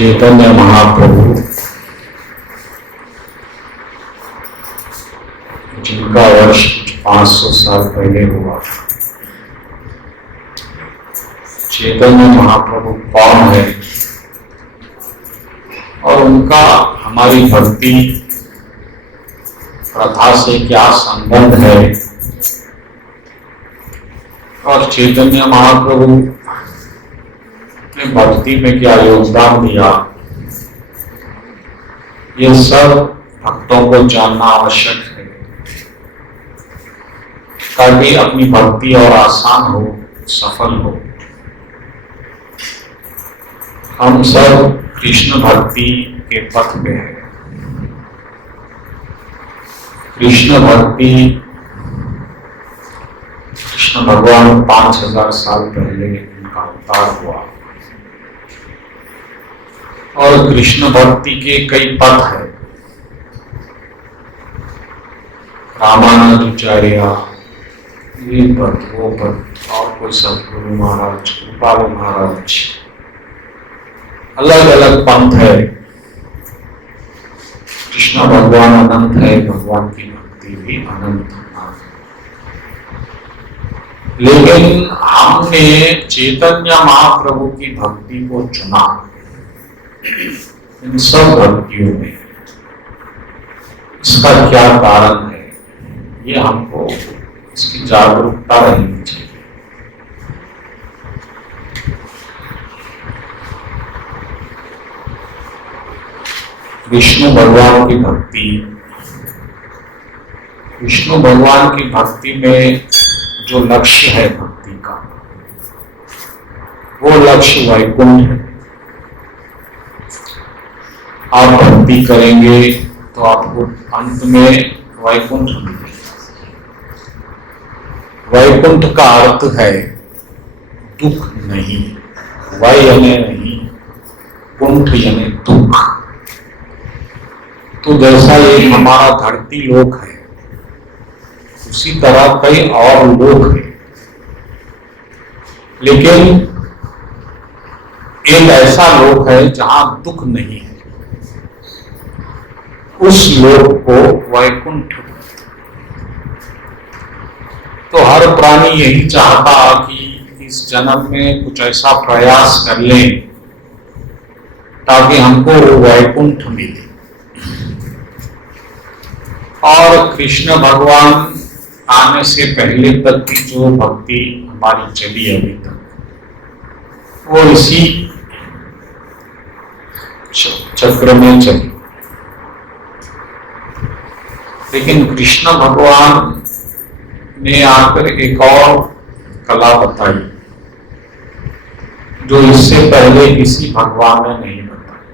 चैतन्य महाप्रभु जिनका वर्ष 500 साल पहले हुआ था। चैतन्य महाप्रभु कौन है और उनका हमारी भक्ति प्रथा से क्या संबंध है और चैतन्य महाप्रभु ने भक्ति में क्या योगदान दिया, ये सब भक्तों को जानना आवश्यक है ताकि अपनी भक्ति और आसान हो, सफल हो। हम सब कृष्ण भक्ति के पथ पे हैं। कृष्ण भक्ति कृष्ण भगवान 5000 साल पहले इनका अवतार हुआ और कृष्ण भक्ति के कई पथ है। रामानुजाचार्य, ये पथ, वो पथ, और कोई सतगुरु महाराज, कृपालु महाराज, अलग अलग पंथ है। कृष्ण भगवान अनंत है, भगवान की भक्ति भी अनंत है। लेकिन हमने चैतन्य महाप्रभु की भक्ति को चुना। इन सब भक्तियों में इसका क्या कारण है, ये हमको इसकी जागरूकता रहनी चाहिए। विष्णु भगवान की भक्ति, विष्णु भगवान की भक्ति में जो लक्ष्य है भक्ति का, वो लक्ष्य वैकुंठ है। आप भक्ति करेंगे तो आपको अंत में वैकुंठ मिलेगा। वैकुंठ का अर्थ है दुख नहीं, वै यानी नहीं, कुंठ यानी दुख। तो जैसा ये हमारा धरती लोक है, उसी तरह कई और लोक है, लेकिन एक ऐसा लोक है जहां दुख नहीं है। उस लोक को वैकुंठ। तो हर प्राणी यही चाहता कि इस जन्म में कुछ ऐसा प्रयास कर लें ताकि हमको वैकुंठ मिले। और कृष्ण भगवान आने से पहले तक की जो भक्ति हमारी चली अभी तक, वो इसी चक्र में चली। लेकिन कृष्ण भगवान ने आकर एक और कला बताई जो इससे पहले किसी भगवान ने नहीं बताई,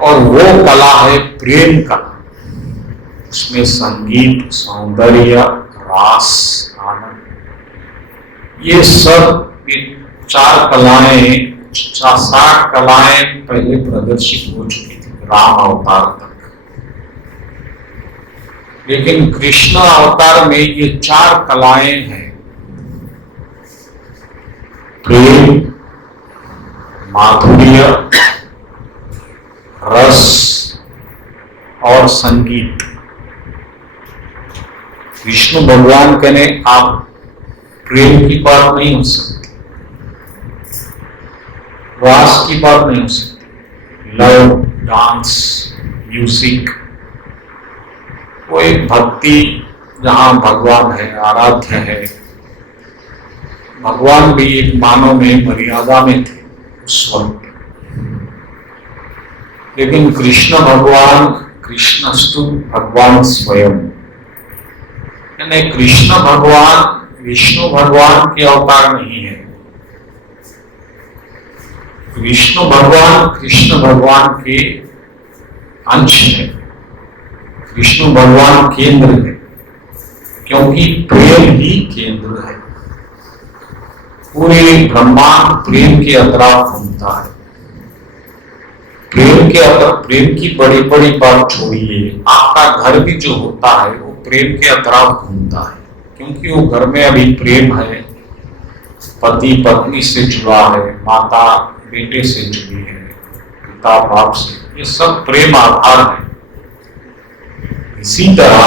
और वो कला है प्रेम कला। उसमें संगीत, सौंदर्य, रास, आनंद, ये सब 4 कलाएं, 7 कलाएं पहले प्रदर्शित हो चुकी थी राम अवतार तक। लेकिन कृष्ण अवतार में ये 4 कलाएं हैं: प्रेम, माधुर्य, रस और संगीत। विष्णु भगवान कहने आप प्रेम की बात नहीं हो सकती, रास की बात नहीं हो सकती, लव, डांस, म्यूजिक। वो एक भक्ति जहां भगवान है, आराध्य है। भगवान भी एक मानव में मर्यादा में थे उस वक्त। लेकिन कृष्ण भगवान, कृष्णस्तु भगवान स्वयं, यानी कृष्ण भगवान विष्णु भगवान के अवतार नहीं है। विष्णु भगवान कृष्ण भगवान के अंश है। विष्णु भगवान केंद्र है, क्योंकि प्रेम ही केंद्र है। पूरे ब्रह्मांड प्रेम के अतराफ घूमता है। प्रेम की बड़ी बड़ी बात छोड़िए, आपका घर भी जो होता है वो प्रेम के अतराफ घूमता है, क्योंकि वो घर में अभी प्रेम है, पति पत्नी से जुड़ा है, माता बेटे से जुड़ी है, पिता बाप से, ये सब प्रेम आधार है। इसी तरह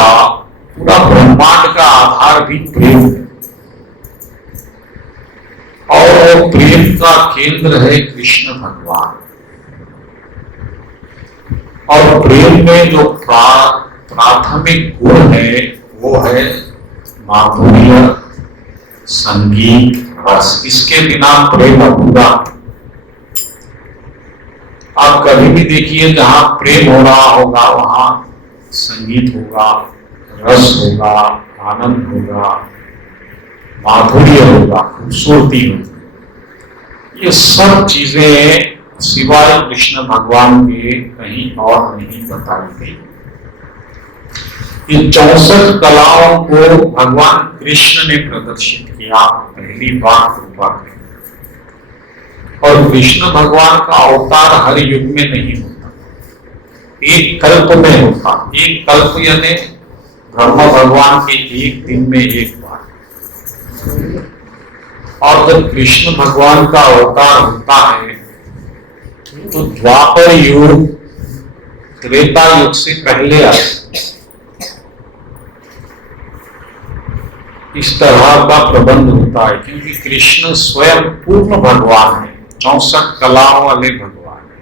पूरा ब्रह्मांड का आधार भी प्रेम है, और प्रेम का केंद्र है कृष्ण भगवान। और प्रेम में जो प्राथमिक गुण है वो है माधुर्य, संगीत, रस। इसके बिना प्रेम अधूरा। आप कभी भी देखिए जहां प्रेम हो रहा होगा वहां संगीत होगा, रस होगा, आनंद होगा, माधुर्य होगा, खूबसूरती होगी। ये सब चीजें सिवाय कृष्ण भगवान के कहीं और नहीं बताई गई। ये 64 कलाओं को भगवान कृष्ण ने प्रदर्शित किया पहली बार कृपा करके। और कृष्ण भगवान का अवतार हर युग में नहीं होता, एक कल्प में होता। एक कल्प यानी ब्रह्म भगवान के एक दिन में एक बार। और जब कृष्ण भगवान का अवतार होता है तो द्वापर युग त्रेता युग से पहले आता है। इस तरह का प्रबंध होता है क्योंकि कृष्ण स्वयं पूर्ण भगवान है, 64 कलाओं वाले भगवान है।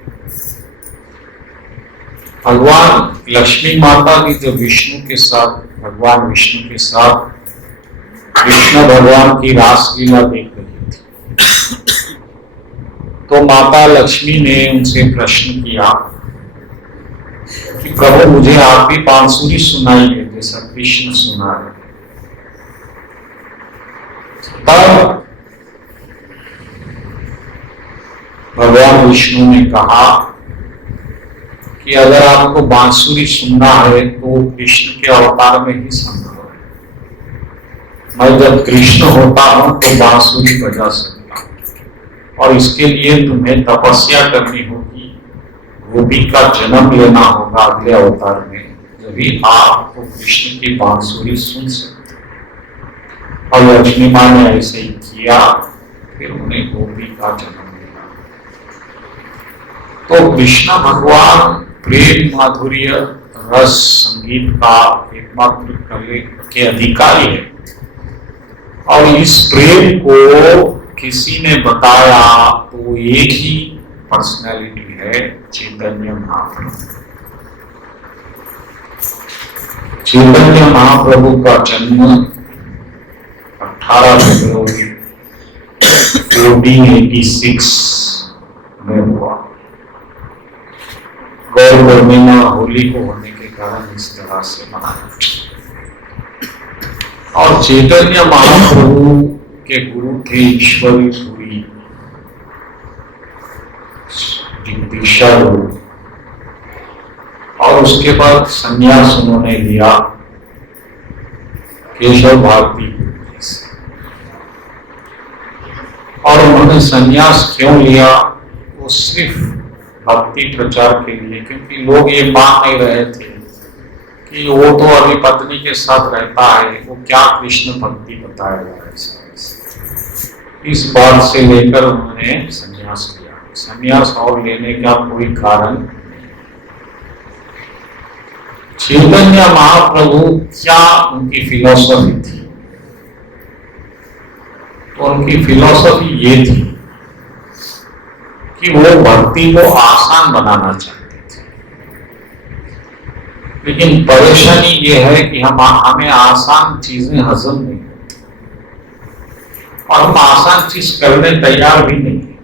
भगवान लक्ष्मी माता भी जो विष्णु के साथ, भगवान विष्णु के साथ कृष्ण भगवान की रासलीला देख रही थी, तो माता लक्ष्मी ने उनसे प्रश्न किया कि प्रभु मुझे आप भी बांसुरी सुनाइए जैसा कृष्ण सुना रहे। तब भगवान विष्णु ने कहा कि अगर आपको बांसुरी सुनना है तो कृष्ण के अवतार में ही संभव है। मैं जब कृष्ण होता हूं तो बांसुरी बजा सकता हूं, और इसके लिए तुम्हें तपस्या करनी होगी, गोपी का जन्म लेना होगा अगले अवतार में, जब आपको कृष्ण की बांसुरी सुन सकते। और लक्ष्मी माँ ने ऐसे ही किया, फिर उन्हें गोपी का जन्म दिया। तो कृष्ण भगवान प्रेम, माधुर्य, रस, संगीत का एकमात्र कले के अधिकारी है। और इस प्रेम को किसी ने बताया तो एक ही पर्सनैलिटी है, चैतन्य महाप्रभु। चैतन्य महाप्रभु का जन्म 18 फरवरी 1486 में हुआ। गौर पूर्णिमा होली को होने के कारण इस तरह से मनाया। और चैतन्य महाप्रभु के गुरु थे ईश्वरी सूरी दिशा गुरु। और उसके बाद संन्यास उन्होंने लिया केशव भारती। और उन्होंने संन्यास क्यों लिया? वो सिर्फ भक्ति प्रचार के लिए, क्योंकि लोग ये मान नहीं रहे थे कि वो तो अभी पत्नी के साथ रहता है, वो क्या कृष्ण भक्ति बताएगा। इस बात से लेकर उन्होंने संन्यास लिया। संन्यास और लेने का कोई कारण नहीं। चैतन्य महाप्रभु क्या उनकी फिलॉसफी थी? तो उनकी फिलॉसफी ये थी कि वो भक्ति को आसान बनाना चाहते थे। लेकिन परेशानी ये है कि हमें आसान चीजें हजम नहीं होती, और हम आसान चीज करने तैयार भी नहीं है।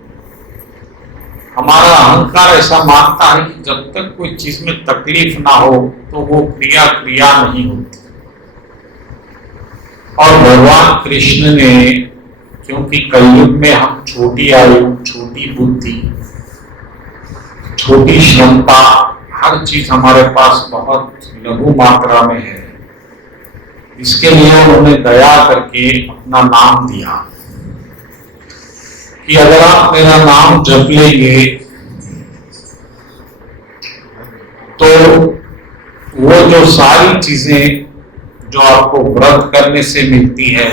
हमारा अहंकार ऐसा मानता है कि जब तक कोई चीज में तकलीफ ना हो तो वो क्रिया नहीं होती। और भगवान कृष्ण ने, क्योंकि कलयुग में हम छोटी आयु, छोटी बुद्धि, छोटी क्षमता, हर चीज हमारे पास बहुत लघु मात्रा में है, इसके लिए उन्होंने दया करके अपना नाम दिया कि अगर आप मेरा नाम जप लेंगे तो वो जो सारी चीजें जो आपको व्रत करने से मिलती है,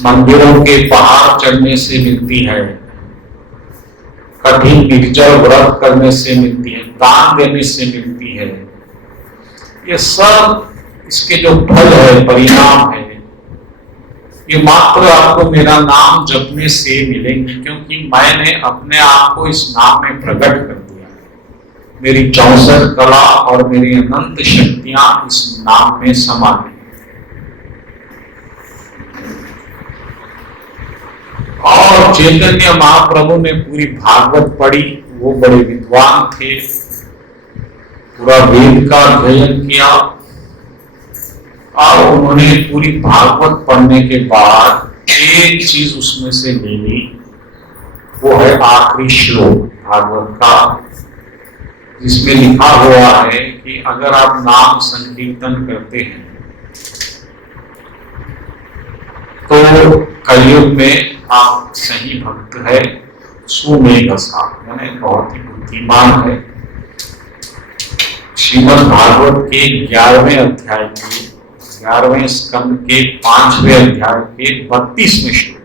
मंदिरों के पहाड़ चढ़ने से मिलती है, कठिन निर्जल व्रत करने से मिलती है, दान देने से मिलती है। ये सब इसके जो फल है, परिणाम है, ये मात्र आपको मेरा नाम जपने से मिलेंगे, क्योंकि मैंने अपने आप को इस नाम में प्रकट कर दिया है। मेरी 64 कला और मेरी अनंत शक्तियां इस नाम में समा गई। और चैतन्य महाप्रभु ने पूरी भागवत पढ़ी। वो बड़े विद्वान थे, पूरा वेद का अध्ययन किया, और उन्होंने पूरी भागवत पढ़ने के बाद एक चीज उसमें से ले ली, वो है आखिरी श्लोक भागवत का, जिसमें लिखा हुआ है कि अगर आप नाम संकीर्तन करते हैं तो कलयुग में आप सही भक्त है, सुमेधसा, यानी बहुत ही बुद्धिमान है। श्रीमद् भागवत के 11वें अध्याय के 11वें स्कंद के 5वें अध्याय के 32वें श्लोक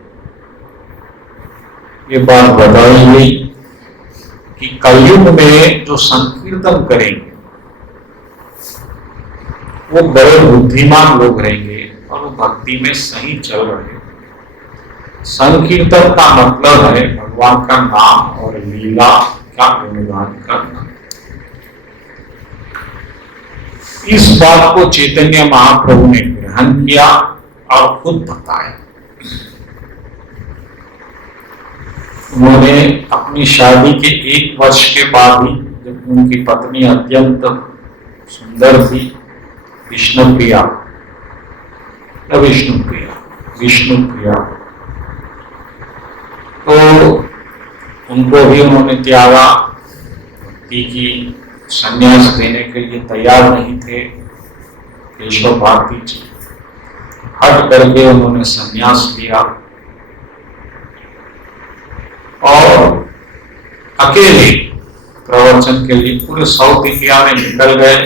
ये बात बताई गई कि कलयुग में जो संकीर्तन करेंगे वो बड़े बुद्धिमान लोग रहेंगे और वो भक्ति में सही चल रहे हैं। संकीर्तन का मतलब है भगवान का नाम और लीला का गुणगान करना। इस बात को चैतन्य महाप्रभु ने ग्रहण किया और खुद बताया। उन्होंने अपनी शादी के 1 वर्ष के बाद ही, जब उनकी पत्नी अत्यंत सुंदर थी, विष्णुप्रिया, तो उनको भी उन्होंने त्यागा। भक्ति की संन्यास देने के लिए तैयार नहीं थे केशव भारती जी। हट करके उन्होंने संन्यास लिया और अकेले प्रवचन के लिए पूरे साउथ इंडिया में निकल गए,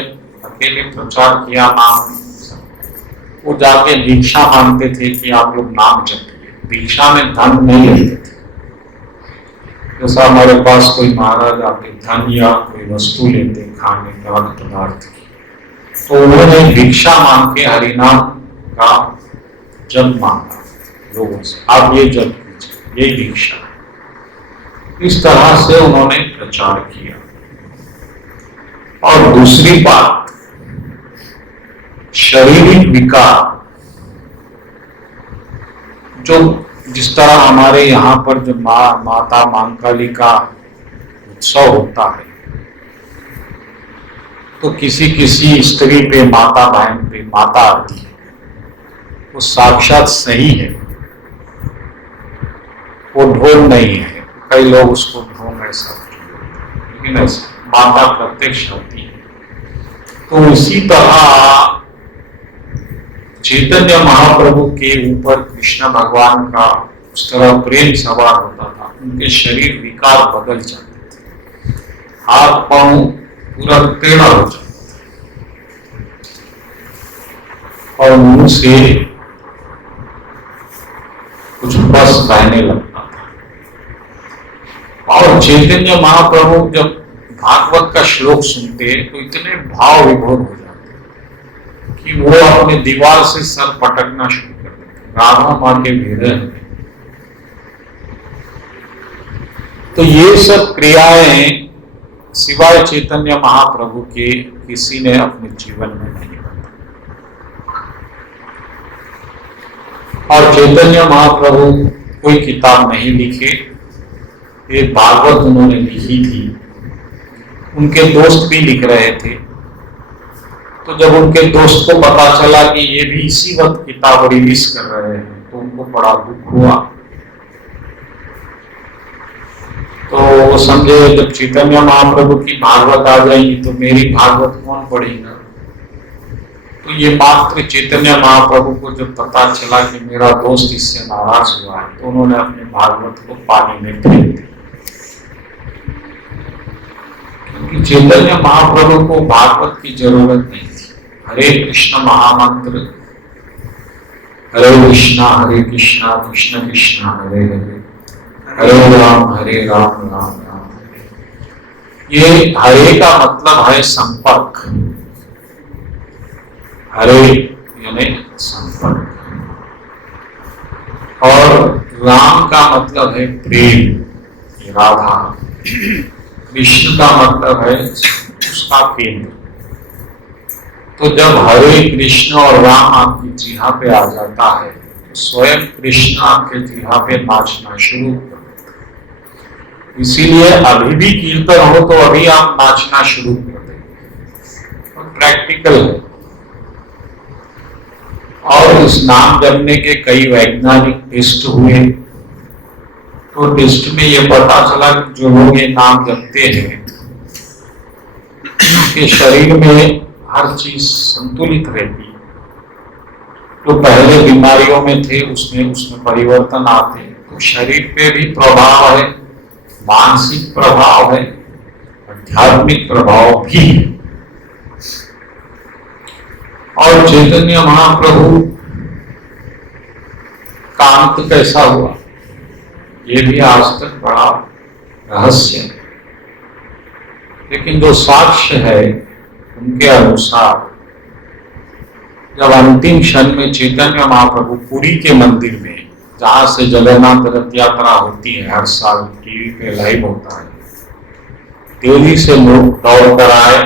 अकेले प्रचार किया नाम। वो जाके भिक्षा मांगते थे कि आप लोग नाम जपिए, भिक्षा में धन नहीं लेते थे। जैसा हमारे पास कोई महाराज आके धन या कोई वस्तु लेते खाने का पदार्थ की, तो उन्होंने भिक्षा मांग के हरिनाम का जप मांगा लोगों से, आप ये जप कीजिए, यही भिक्षा। इस तरह से उन्होंने प्रचार किया। और दूसरी बात, शारीरिक विकार, जो जिस तरह हमारे यहाँ पर जो माता मांकाली का उत्सव होता है, तो किसी किसी स्त्री पे, माता बहन पे माता आती है, वो साक्षात सही है, वो ढोल नहीं है। कई लोग उसको ढोल ऐसा, लेकिन ऐसा माता प्रत्यक्ष आती है। तो इसी तरह चैतन्य महाप्रभु के ऊपर कृष्ण भगवान का उस तरह प्रेम सवार होता था, उनके शरीर विकार बदल जाते थे, हाथ पांव पूरा टेढ़ा हो जाता था और मुंह से कुछ बस बहने लगता था। और चैतन्य महाप्रभु जब भागवत का श्लोक सुनते तो इतने भाव विभोर हो जाते कि वो अपने दीवार से सर पटकना शुरू कर देते, राधा मां के विरह में। तो ये सब क्रियाएं सिवाय चैतन्य महाप्रभु के किसी ने अपने जीवन में नहीं बताई। और चैतन्य महाप्रभु कोई किताब नहीं लिखे, ये भागवत उन्होंने लिखी थी। उनके दोस्त भी लिख रहे थे, तो जब उनके दोस्त को पता चला कि ये भी इसी वक्त किताब रिलीज कर रहे हैं, तो उनको बड़ा दुख हुआ। तो वो समझे जब चैतन्य महाप्रभु की भागवत आ जाएगी तो मेरी भागवत कौन पढ़ेगा। तो ये मात्र चैतन्य महाप्रभु को जब पता चला कि मेरा दोस्त इससे नाराज हुआ है, तो उन्होंने अपने भागवत को पानी में फेंक दिया। क्योंकि चैतन्य महाप्रभु को भागवत की जरूरत नहीं थी। हरे कृष्ण महामंत्र, हरे कृष्णा कृष्ण कृष्ण हरे हरे, हरे राम राम राम ये हरे का मतलब है संपर्क, हरे यानी संपर्क, और राम का मतलब है प्रेम, राधा, कृष्ण का मतलब है उसका केंद्र। तो जब हरे कृष्ण और राम आपकी जिह्वा पे आ जाता है तो स्वयं कृष्ण आपके जिह्वा पे नाचना शुरू कर देता है। इसीलिए अभी भी कीर्तन हो तो अभी आप नाचना शुरू कर देंगे, और प्रैक्टिकल है। और इस नाम जपने के कई वैज्ञानिक टेस्ट हुए, तो टेस्ट में ये पता चला कि जो लोग ये नाम जपते हैं कि शरीर में हर चीज संतुलित रहती है। तो पहले बीमारियों में थे उसमें परिवर्तन आते, तो शरीर पे भी प्रभाव है, मानसिक प्रभाव है, आध्यात्मिक प्रभाव भी है। और चैतन्य महाप्रभु का अंत कैसा हुआ, ये भी आज तक बड़ा रहस्य है। लेकिन जो साक्ष्य है उनके अनुसार जब अंतिम क्षण में चैतन्य महाप्रभु पुरी के मंदिर में, जहां से जगन्नाथ रथ यात्रा होती है, हर साल टीवी पे लाइव होता है, तेजी से लोग दौड़ कर आए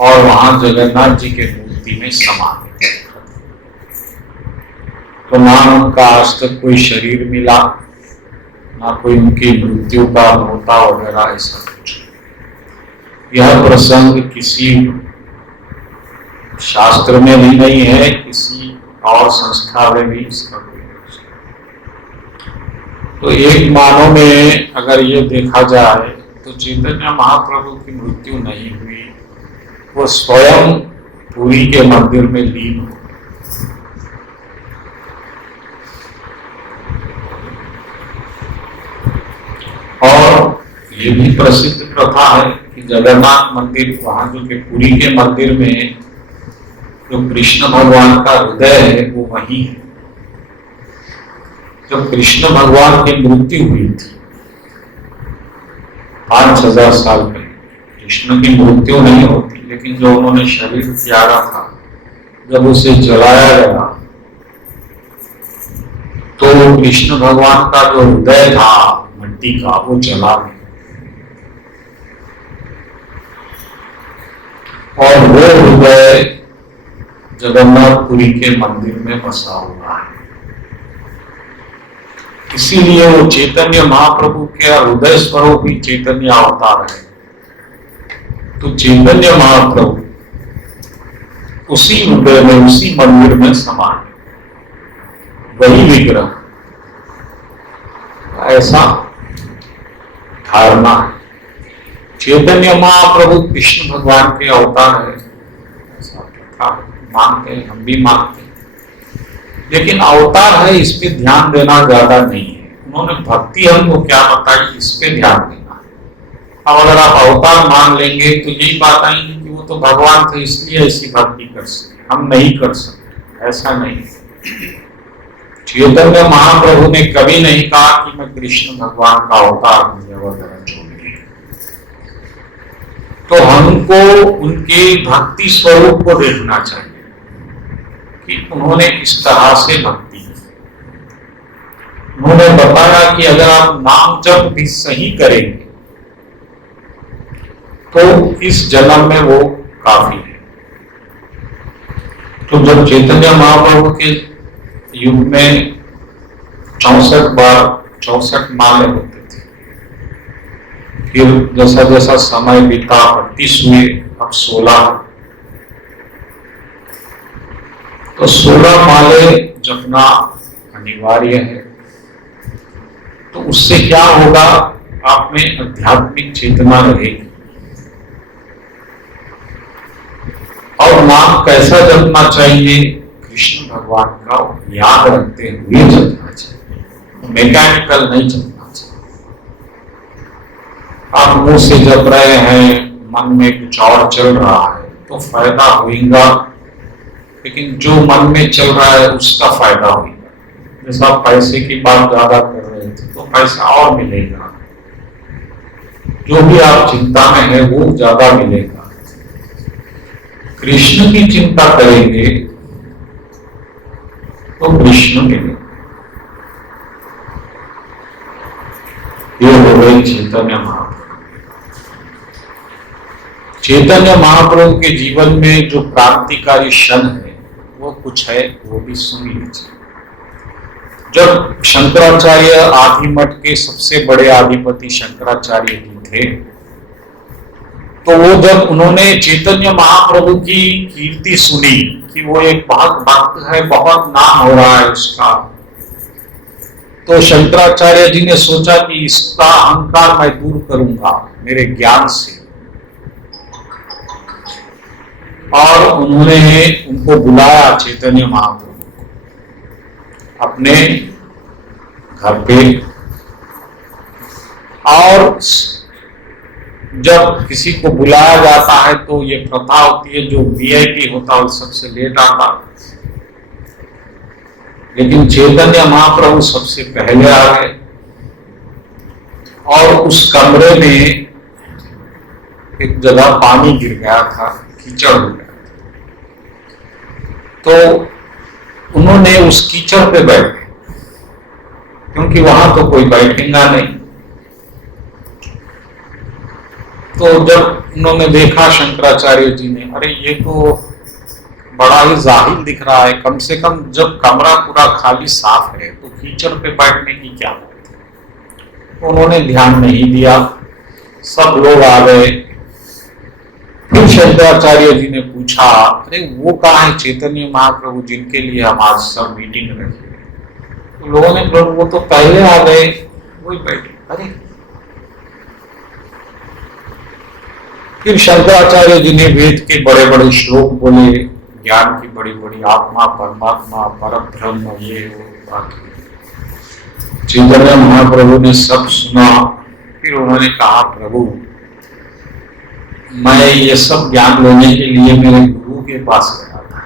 और वहां जगन्नाथ जी के मूर्ति में समा गए। तो ना उनका आज तक कोई शरीर मिला, ना कोई उनकी मृत्यु का होता वगैरह ऐसा कुछ। यह प्रसंग किसी शास्त्र में भी नहीं है, किसी और संस्था में भी इसका कोई नहीं। तो एक मानो में अगर ये देखा जाए तो चैतन्य महाप्रभु की मृत्यु नहीं हुई, वो स्वयं पुरी के मंदिर में लीन हो। और ये भी प्रसिद्ध प्रथा है कि जगन्नाथ मंदिर, वहां जो कि पुरी के मंदिर में जो कृष्ण भगवान का हृदय है वो वही है। जब कृष्ण भगवान की मृत्यु हुई थी 5000 साल पहले, कृष्ण की मृत्यु नहीं होती, लेकिन जो उन्होंने शरीर त्यागा था, जब उसे जलाया गया तो कृष्ण भगवान का जो हृदय था मिट्टी का, वो जला गया। और वो हृदय जगन्नाथपुरी के मंदिर में बसा हुआ है। इसीलिए वो चैतन्य महाप्रभु के हृदय स्वरूप ही चैतन्य अवतार है। तो चैतन्य महाप्रभु उसी हृदय में, उसी मंदिर में समान, वही विग्रह, ऐसा धारणा है। चैतन्य महाप्रभु कृष्ण भगवान के अवतार है, ऐसा प्रथा मानते हैं, हम भी मानते हैं। लेकिन अवतार है, इस पे ध्यान देना ज्यादा नहीं है। उन्होंने भक्ति हमको क्या बताई, इस पे ध्यान देना है। अब अगर आप अवतार मान लेंगे तो यही बात आएगी कि वो तो भगवान थे इसलिए ऐसी भक्ति कर सके, हम नहीं कर सकते, ऐसा नहीं। चैतन्य महाप्रभु ने कभी नहीं कहा कि मैं कृष्ण भगवान का अवतार हूं वगैरह जो भी। तो हमको उनके भक्ति स्वरूप को देखना चाहिए कि उन्होंने किस तरह से भक्ति की। उन्होंने बताया कि अगर आप नाम जप भी सही करेंगे तो इस जन्म में वो काफी है। तो जब चैतन्य महाप्रभु के युग में 64 बार 64 माले होते थे, फिर जैसा जैसा समय बीता 32 हुए, अब 16। तो 16 माले जपना अनिवार्य है। तो उससे क्या होगा, आप में आध्यात्मिक चेतना रहेगी। और नाम कैसा जपना चाहिए, कृष्ण भगवान का याद रखते हुए जपना चाहिए, मैकेनिकल नहीं जपना चाहिए। आप मुंह से जप रहे हैं, मन में कुछ और चल रहा है तो फायदा होगा, लेकिन जो मन में चल रहा है उसका फायदा होगा। जैसा पैसे की बात ज्यादा कर रहे थे तो पैसा और मिलेगा, जो भी आप चिंता में है वो ज्यादा मिलेगा। कृष्ण की चिंता करेंगे तो कृष्ण मिलेगा। ये हो गई चैतन्य महाप्रभु। चैतन्य महाप्रभु के जीवन में जो क्रांतिकारी क्षण है वो कुछ है, वो भी सुन लीजिए। जब शंकराचार्य आदि मठ के सबसे बड़े अधिपति शंकराचार्य जी थे, तो वो जब उन्होंने चैतन्य महाप्रभु की कीर्ति सुनी कि वो एक बहुत भक्त है, बहुत नाम हो रहा है उसका, तो शंकराचार्य जी ने सोचा कि इसका अहंकार मैं दूर करूंगा मेरे ज्ञान से, और उन्होंने उनको बुलाया चैतन्य महाप्रभु को अपने घर पे। और जब किसी को बुलाया जाता है तो ये प्रथा होती है, जो वीआईपी होता है सबसे लेट आता, लेकिन चैतन्य महाप्रभु सबसे पहले आ गए। और उस कमरे में एक जगह पानी गिर गया था, कीचड़ हो गया, तो उन्होंने उस कीचड़ पे बैठे, क्योंकि वहां तो कोई बैठेगा नहीं। तो जब उन्होंने देखा शंकराचार्य जी ने, अरे ये तो बड़ा ही जाहिर दिख रहा है, कम से कम जब कमरा पूरा खाली साफ है तो कीचड़ पे बैठने की क्या बात है। तो उन्होंने ध्यान नहीं दिया, सब लोग आ गए। फिर शंकराचार्य जी ने पूछा, अरे वो कहाँ है चैतन्य महाप्रभु जिनके लिए हम आज सब मीटिंग रखे? तो लोगों ने, प्रभु वो तो पहले आ गए, वही बैठे। अरे फिर शंकराचार्य जी ने वेद के बड़े बड़े श्लोक बोले, ज्ञान की बड़ी बड़ी, आत्मा परमात्मा परब्रह्म ये वो बाकी। चैतन्य महाप्रभु ने सब सुना। फिर उन्होंने कहा, प्रभु मैं ये सब ज्ञान लेने के लिए मेरे गुरु के पास गया था,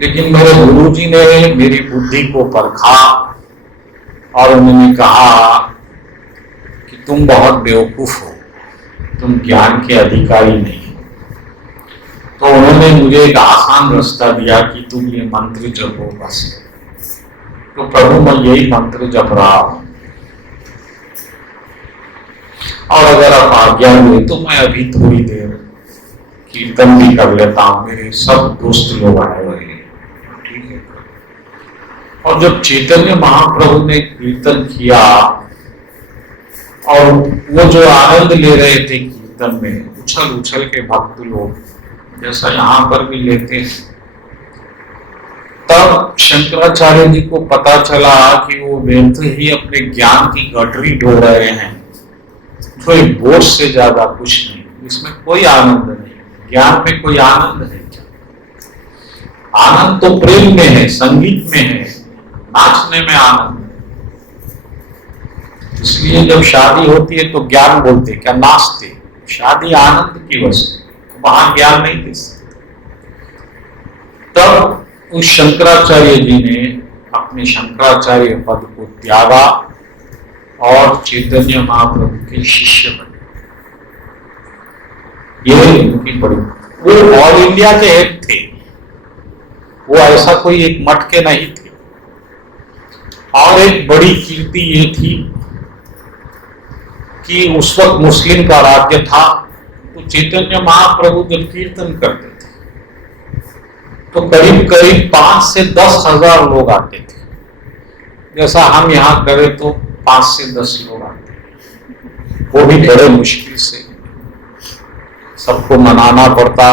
लेकिन मेरे गुरु जी ने मेरी बुद्धि को परखा और उन्होंने कहा कि तुम बहुत बेवकूफ हो, तुम ज्ञान के अधिकारी नहीं। तो उन्होंने मुझे एक आसान रास्ता दिया कि तुम ये मंत्र जपो बस। तो प्रभु मैं यही मंत्र जप रहा हूं, और अगर आप आज्ञा हुए तो मैं अभी थोड़ी देर कीर्तन भी कर लेता हूं, मेरे सब दोस्त लोग आए हुए हैं। ठीक है। और जब चैतन्य महाप्रभु ने कीर्तन किया और वो जो आनंद ले रहे थे कीर्तन में, उछल उछल के भक्त लोग जैसा यहां पर भी लेते हैं, तब शंकराचार्य जी को पता चला कि वो व्यर्थ ही अपने ज्ञान की गठरी ढो रहे हैं, कोई बोझ से ज्यादा कुछ नहीं, इसमें कोई आनंद नहीं, ज्ञान में कोई आनंद नहीं। आनंद तो प्रेम में है, संगीत में है, नाचने में आनंद है। इसलिए जब शादी होती है तो ज्ञान बोलते, क्या नाचते? शादी आनंद की वस्तु, वहां ज्ञान नहीं दे सकते। तब उस शंकराचार्य जी ने अपने शंकराचार्य पद को त्यागा और चैतन्य महाप्रभु के शिष्य बने। ये उनकी बड़ी, वो ऑल इंडिया के हेड थे, वो ऐसा कोई एक मठ के नहीं थे। और एक बड़ी कीर्ति ये थी कि उस वक्त मुस्लिम का राज्य था, तो चैतन्य महाप्रभु जब कीर्तन करते थे तो करीब करीब 5 से 10 हजार लोग आते थे। जैसा हम यहाँ करें तो 5 से 10 लोग आते हैं, वो भी बड़े मुश्किल से, सबको मनाना पड़ता,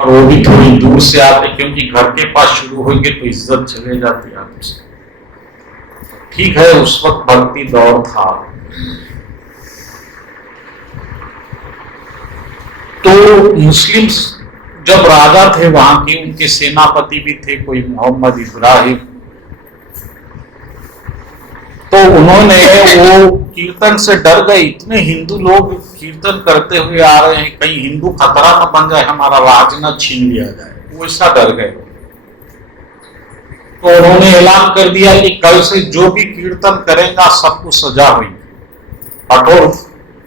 और वो भी थोड़ी दूर से आते, क्योंकि घर के पास शुरू होंगे तो इज्जत चले जाती है आपसे। ठीक है, उस वक्त भक्ति दौर था। तो मुस्लिम जब राजा थे वहां के, उनके सेनापति भी थे कोई मोहम्मद इब्राहिम, तो उन्होंने वो कीर्तन से डर गए। इतने हिंदू लोग कीर्तन करते हुए आ रहे हैं, कहीं हिंदू खतरा न बन जाए, हमारा राज न छीन लिया जाए, वो ऐसा डर गए। तो उन्होंने ऐलान कर दिया कि कल से जो भी कीर्तन करेगा सबको सजा हुई। कठोर,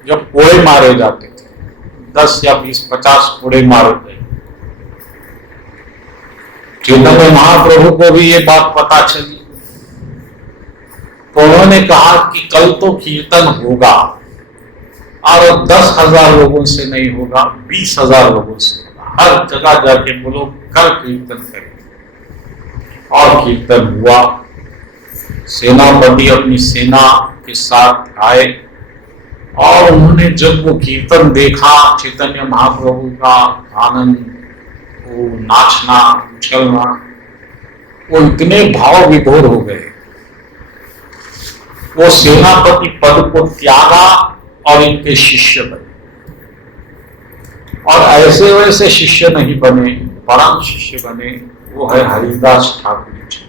जब कोड़े मारे जाते थे, 10 या 20, 50 कोड़े मारे गए। चैतन्य महाप्रभु को भी ये बात पता चली, तो उन्होंने कहा कि कल तो कीर्तन होगा, और 10,000 लोगों से नहीं होगा, 20,000 लोगों से होगा। हर जगह जाके बोलो कल कीर्तन करेंगे। और कीर्तन हुआ। सेनापति अपनी सेना के साथ आए, और उन्होंने जब वो कीर्तन देखा, चैतन्य महाप्रभु का आनंद, वो नाचना, उछलना, वो इतने भाव विभोर हो गए, वो सेनापति पद को त्यागा और इनके शिष्य बने। और ऐसे वैसे शिष्य नहीं बने, परम शिष्य बने। वो है हरिदास ठाकुर जी,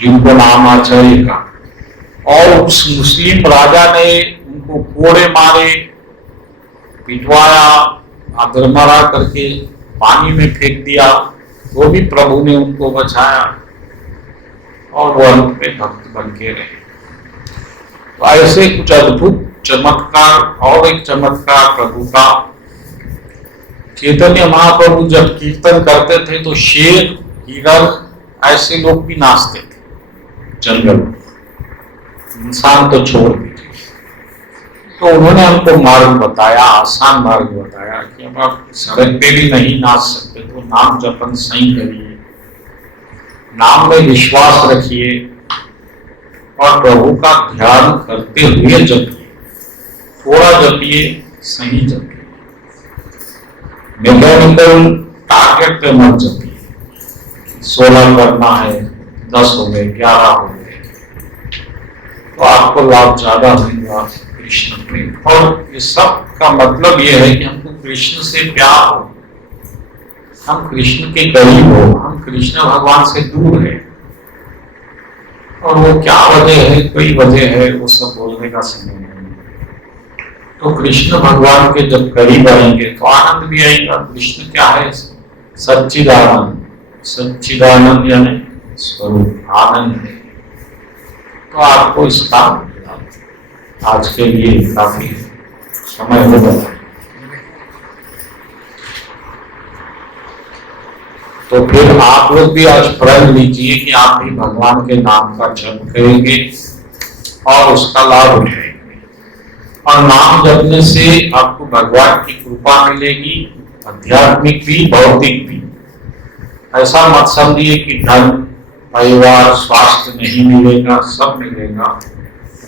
जिनको नाम आचार्य का। और उस मुस्लिम राजा ने उनको कोड़े मारे, पिटवाया, आदरमरा करके पानी में फेंक दिया, वो भी प्रभु ने उनको बचाया, और वो अंत में भक्त बन के रहे। तो ऐसे कुछ अद्भुत चमत्कार। और एक चमत्कार प्रभु का, चैतन्य महाप्रभु जब कीर्तन करते थे तो शेर, हिरण, ऐसे लोग भी नाचते थे जंगल में, इंसान तो छोड़ दीजिए। तो उन्होंने हमको मार्ग बताया, आसान मार्ग बताया कि अब आप सड़क पे भी नहीं नाच सकते तो नाम जपन सही करिए, नाम में विश्वास रखिए, और प्रभु का ध्यान करते हुए जपिए। थोड़ा जपिए, सही जपिए, मैकेनिकल टारगेट पे मत जपिए। 16 करना है, 10 हो गए, 11 हो गए, तो आपको लाभ ज्यादा मिलेगा कृष्ण प्रेम। और ये सब का मतलब ये है कि हमको कृष्ण से प्यार हो, हम कृष्ण के करीब हो, हम कृष्ण भगवान से दूर है। और वो क्या वजह है, कोई वजह है, वो सब बोलने का समय नहीं। तो कृष्ण भगवान के जब करीब आएंगे तो आनंद भी आएगा। कृष्ण क्या है? सच्चिदानंद। सच्चिदानंद यानी स्वरूप आनंद है। तो आपको इसका आज के लिए काफी समय हो गया, तो फिर आप लोग भी आज प्रण लीजिए कि आप भी भगवान के नाम का जप करेंगे और उसका लाभ उठाएंगे। और नाम जपने से आपको भगवान की कृपा मिलेगी, आध्यात्मिक भी, भौतिक भी। ऐसा मत समझिए कि धन, परिवार, स्वास्थ्य नहीं मिलेगा, सब मिलेगा।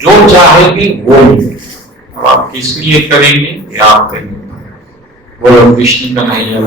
जो चाहेगी वो मिलेगा। अब आप किस लिए करेंगे ये आप करेंगे। बोलो कृष्ण का नहीं है।